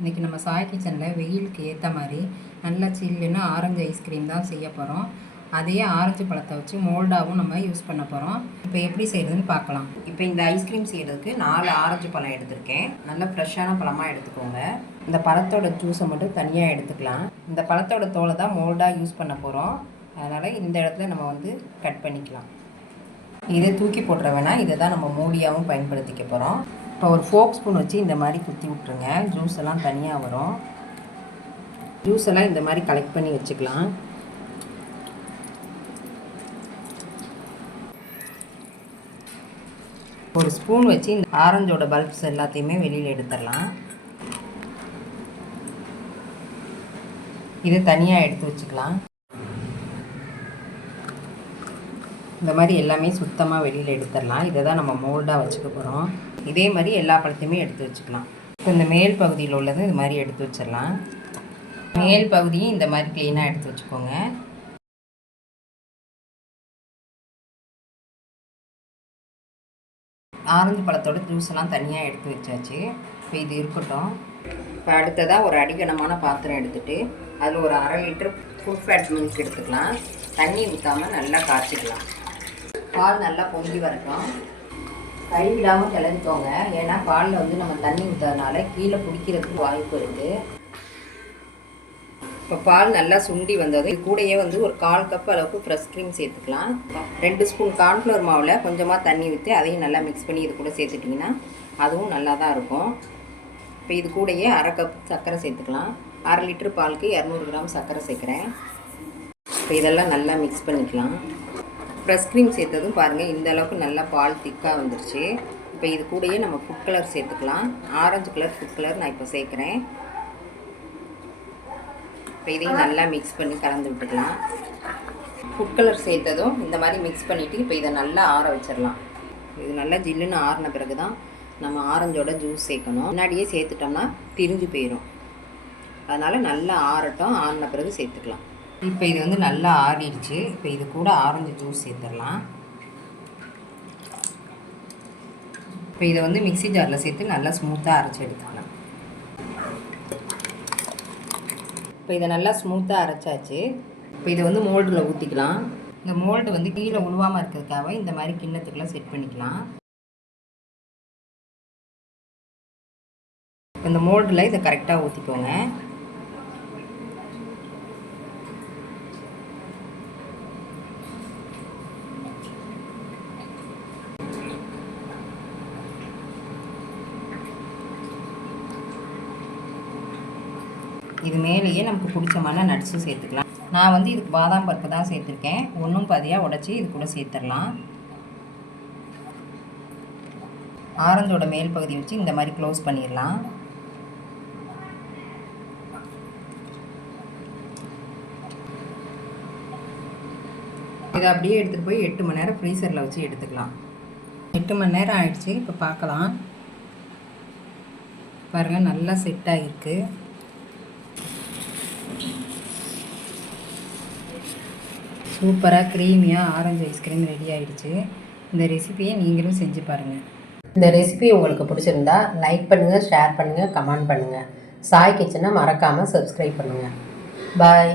இன்றைக்கி நம்ம சாய் கிச்சனில் வெயிலுக்கு ஏற்ற மாதிரி நல்லா சில்லுன்னு ஆரஞ்சு ஐஸ்கிரீம் தான் செய்ய போகிறோம். அதே ஆரஞ்சு பழத்தை வச்சு மோல்டாகவும் நம்ம யூஸ் பண்ண போகிறோம். இப்போ எப்படி செய்கிறதுன்னு பார்க்கலாம். இப்போ இந்த ஐஸ்கிரீம் செய்கிறதுக்கு 4 ஆரஞ்சு பழம் எடுத்திருக்கேன். நல்லா ஃப்ரெஷ்ஷான பழமாக எடுத்துக்கோங்க. இந்த பழத்தோட ஜூஸை மட்டும் தனியாக எடுத்துக்கலாம். இந்த பழத்தோட தோலை தான் மோல்டாக யூஸ் பண்ண போகிறோம். அதனால் இந்த இடத்துல நம்ம கட் பண்ணிக்கலாம். இதை தூக்கி போட்டுற வேணாம், இதை தான் நம்ம மூடியாகவும் பயன்படுத்திக்க போகிறோம். இப்போ ஒரு ஃபோக் ஸ்பூன் வச்சு இந்த மாதிரி குத்தி விட்ருங்க. ஜூஸ் எல்லாம் தனியாக வரும். ஜூஸ் எல்லாம் இந்த மாதிரி கலெக்ட் பண்ணி வச்சுக்கலாம். ஒரு ஸ்பூன் வச்சு இந்த ஆரஞ்சோட பல்ப்ஸ் எல்லாத்தையுமே வெளியில் எடுத்துடலாம். இதை தனியாக எடுத்து வச்சுக்கலாம். இந்த மாதிரி எல்லாமே சுத்தமாக வெளியில் எடுத்துடலாம். இதை தான் நம்ம மோல்டாக வச்சுக்க போகிறோம். இதே மாதிரி எல்லா பழத்தையுமே எடுத்து வச்சுக்கலாம். இப்போ இந்த மேல் பகுதியில் உள்ளது இது மாதிரி எடுத்து வச்சிடலாம். மேல் பகுதியும் இந்த மாதிரி க்ளீனாக எடுத்து வச்சுக்கோங்க. ஆரஞ்சு பழத்தோட ஜூஸ் எல்லாம் தனியாக எடுத்து வச்சாச்சு. இப்போ இது இருக்கட்டும். இப்போ அடுத்ததாக ஒரு அடிகனமான பாத்திரம் எடுத்துகிட்டு அதில் ஒரு 1/2 லிட்டர் ஃபுல் ஃபேட் மில்க் எடுத்துக்கலாம். தண்ணி ஊற்றாமல் நல்லா காய்ச்சிக்கலாம். பால் நல்லா பொங்கி வரட்டும். கைவிடாமல் கிளறிக்கோங்க. ஏன்னா பாலில் நம்ம தண்ணி ஊற்றுறதுனால கீழே பிடிக்கிறதுக்கு வாய்ப்பு இருக்குது. இப்போ பால் நல்லா சுண்டி வந்தது. இது கூடயே ஒரு 1/4 கப் அளவுக்கு ஃப்ரெஷ் க்ரீம் சேர்த்துக்கலாம். 2 ஸ்பூன் கார்ன்ஃப்ளவர் மாவில் கொஞ்சமாக தண்ணி ஊற்றி அதையும் நல்லா மிக்ஸ் பண்ணி இது கூட சேர்த்துட்டிங்கன்னா அதுவும் நல்லா தான் இருக்கும். இப்போ இது கூடயே 1/2 கப் சர்க்கரை சேர்த்துக்கலாம். 1/2 லிட்டர் பாலுக்கு 200 கிராம் சர்க்கரை சேர்க்குறேன். இப்போ இதெல்லாம் நல்லா மிக்ஸ் பண்ணிக்கலாம். ஃப்ரெஷ் க்ரீம் சேர்த்ததும் பாருங்கள் இந்த அளவுக்கு நல்லா பால் திக்காக வந்துருச்சு. இப்போ இது கூடயே நம்ம ஃபுட் கலர் சேர்த்துக்கலாம். ஆரஞ்சு கலர் ஃபுட் கலர் நான் இப்போ சேர்க்குறேன். இப்போ இதையும் நல்லா மிக்ஸ் பண்ணி கலந்து விட்டுக்கலாம். ஃபுட் கலர் சேர்த்ததும் இந்த மாதிரி மிக்ஸ் பண்ணிவிட்டு இப்போ இதை நல்லா ஆற வச்சிடலாம். இது நல்லா ஜில்லுன்னு ஆறின பிறகு தான் நம்ம ஆரஞ்சோட ஜூஸ் சேர்க்கணும். முன்னாடியே சேர்த்துட்டோம்னா திரிஞ்சு போயிடும். அதனால் நல்லா ஆறட்டும். ஆறின பிறகு சேர்த்துக்கலாம். இப்போ இது நல்லா ஆறிடுச்சு. இப்போ இது கூட ஆரஞ்சு ஜூஸ் சேர்த்துடலாம். இப்போ இதை மிக்ஸி ஜாரில் சேர்த்து நல்லா ஸ்மூத்தாக அரைச்சி எடுத்துக்கலாம். இப்போ இதை நல்லா ஸ்மூத்தாக அரைச்சாச்சு. இப்போ இதை மோல்டில் ஊற்றிக்கலாம். இந்த மோல்டு கீழே உழுவாமல் இருக்கிறதுக்காக இந்த மாதிரி கிண்ணத்துக்குலாம் செட் பண்ணிக்கலாம். இந்த மோல்டில் இதை கரெக்டாக ஊற்றிக்கோங்க. இது மேலேயே நமக்கு பிடிச்சமான நட்ஸும் சேர்த்துக்கலாம். நான் இதுக்கு பாதாம் பருப்பு தான் சேர்த்துருக்கேன். ஒன்றும் பாதியாக உடச்சி இது கூட சேர்த்துடலாம். ஆரஞ்சோட மேல் பகுதி வச்சு இந்த மாதிரி க்ளோஸ் பண்ணிடலாம். இதை அப்படியே எடுத்துகிட்டு போய் 8 மணி நேரம் ஃப்ரீசரில் வச்சு எடுத்துக்கலாம். 8 மணி நேரம் ஆயிடுச்சு. இப்போ பார்க்கலாம். பாருங்கள் நல்லா செட் ஆகிருக்கு. சூப்பராக க்ரீமியாக ஆரஞ்சு ஐஸ்கிரீம் ரெடி ஆகிடுச்சு. இந்த ரெசிபியை நீங்களும் செஞ்சு பாருங்கள். இந்த ரெசிபி உங்களுக்கு பிடிச்சிருந்தா லைக் பண்ணுங்கள், ஷேர் பண்ணுங்கள், கமெண்ட் பண்ணுங்கள். சாய் கிச்சனை மறக்காமல் சப்ஸ்கிரைப் பண்ணுங்கள். பாய்.